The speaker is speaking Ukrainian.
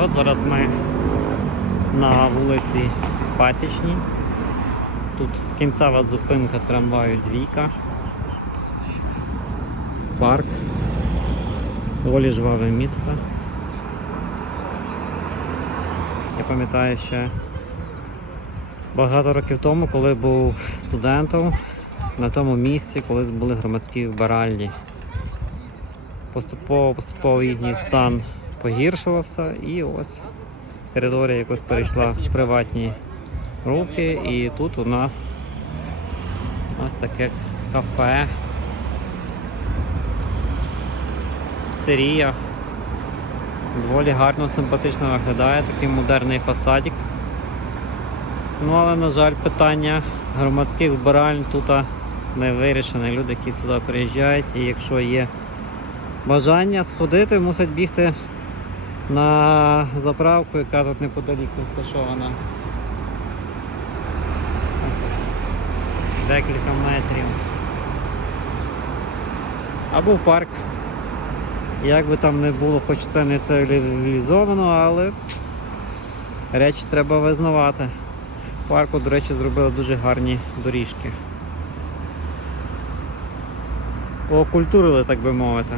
народ. Зараз ми на вулиці Пасічній. Тут кінцева зупинка трамваю Двійка. Парк. Доволі жваве місце. Я пам'ятаю ще багато років тому, коли був студентом, на цьому місці колись були громадські вбиральні. Поступово поступово їхній стан погіршувався і ось територія якось перейшла в приватні руки. І тут у нас ось таке кафе. Піцерія. Доволі гарно, симпатично виглядає, такий модерний фасадик. Ну, але, на жаль, питання громадських вбиральń тут не вирішене. Люди, які сюди приїжджають, і якщо є бажання сходити, мусять бігти на заправку, яка тут неподалік розташована. Декілька метрів. Або в парк. Як би там не було, хоч це не цивілізовано, але речі треба визнавати. В парку, до речі, зробили дуже гарні доріжки. Окультурили, так би мовити.